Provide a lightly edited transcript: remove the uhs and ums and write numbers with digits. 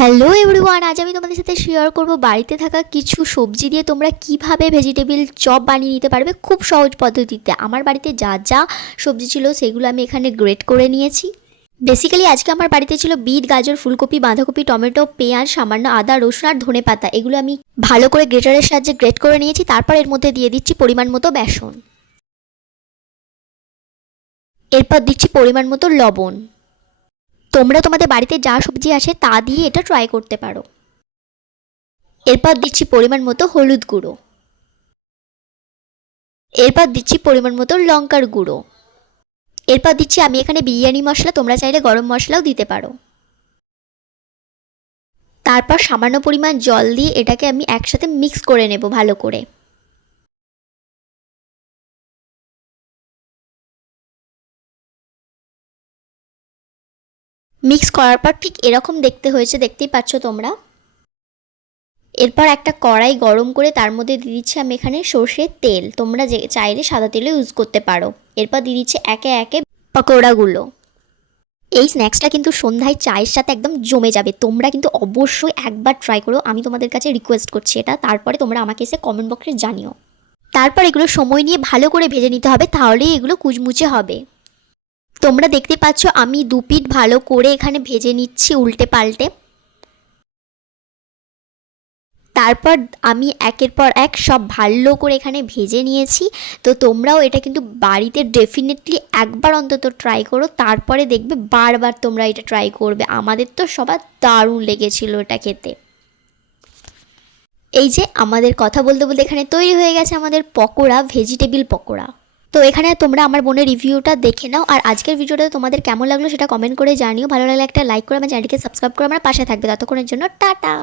Hello everyone, আজ আমি তোমাদের সাথে শেয়ার করব বাড়িতে থাকা কিছু সবজি দিয়ে তোমরা কিভাবে ভেজিটেবিল চপ বানিয়ে নিতে পারবে খুব সহজ পদ্ধতিতে। আমার বাড়িতে যা যা সবজি ছিল সেগুলো আমি এখানে গ্রেট করে নিয়েছি। বেসিক্যালি আজকে আমার বাড়িতে ছিল বিট, গাজর, ফুলকপি, বাঁধাকপি, টমেটো, পেঁয়াজ, সামান্য আদা, রসুন আর ধনেপাতা। এগুলো আমি ভালো করে গ্রেটারের সাহায্যে গ্রেট করে নিয়েছি। তারপর এর মধ্যে দিয়ে দিচ্ছি পরিমাণ মতো বেসন, এরপর দিচ্ছি পরিমাণ মতো লবণ। তোমরা তোমাদের বাড়িতে যা সবজি আসে তা দিয়ে এটা ট্রাই করতে পারো। এরপর দিচ্ছি পরিমাণ মতো হলুদ গুঁড়ো, এরপর দিচ্ছি পরিমাণ মতো লঙ্কার গুঁড়ো, এরপর দিচ্ছি আমি এখানে বিরিয়ানি মশলা, তোমরা চাইলে গরম মশলাও দিতে পারো। তারপর সামান্য পরিমাণ জল দিয়ে এটাকে আমি একসাথে মিক্স করে নেব ভালো করে। মিক্স করার পর ঠিক এরকম দেখতে হয়েছে, দেখতেই পাচ্ছ তোমরা। এরপর একটা কড়াই গরম করে তার মধ্যে দিয়ে দিচ্ছি আমি এখানে সর্ষের তেল, তোমরা যে চাইলে সাদা তেলও ইউজ করতে পারো। এরপর দিয়ে দিচ্ছি একে একে পকোড়াগুলো। এই স্ন্যাক্সটা কিন্তু সন্ধ্যায় চায়ের সাথে একদম জমে যাবে। তোমরা কিন্তু অবশ্যই একবার ট্রাই করো, আমি তোমাদের কাছে রিকোয়েস্ট করছি এটা। তারপরে তোমরা আমাকে এসে কমেন্ট বক্সে জানিও। তারপর এগুলো সময় নিয়ে ভালো করে ভেজে নিতে হবে, তাহলেই এগুলো কুচমুচে হবে। তোমরা দেখতে পাচ্ছ আমি দু পিঠ ভালো করে এখানে ভেজে নিচ্ছি উল্টে পাল্টে। তারপর আমি একের পর এক সব ভালো করে এখানে ভেজে নিয়েছি। তো তোমরাও এটা কিন্তু বাড়িতে ডেফিনেটলি একবার অন্তত ট্রাই করো, তারপরে দেখবে বারবার তোমরা এটা ট্রাই করবে। আমাদের তো সবার দারুণ লেগেছিল এটা খেতে। এই যে আমাদের কথা বলতে বলতে এখানে তৈরি হয়ে গেছে আমাদের পকোড়া, ভেজিটেবিল পকোড়া। তো এখানে তোমরা আমার বোনের রিভিউটা দেখে নাও। আর আজকের ভিডিওটা তোমাদের কেমন লাগলো সেটা কমেন্ট করে জানিও। ভালো লাগলে একটা লাইক করে আমার চ্যানেলটিকে সাবস্ক্রাইব করে আমার পাশে থাকবে। ততক্ষণের জন্য টাটা।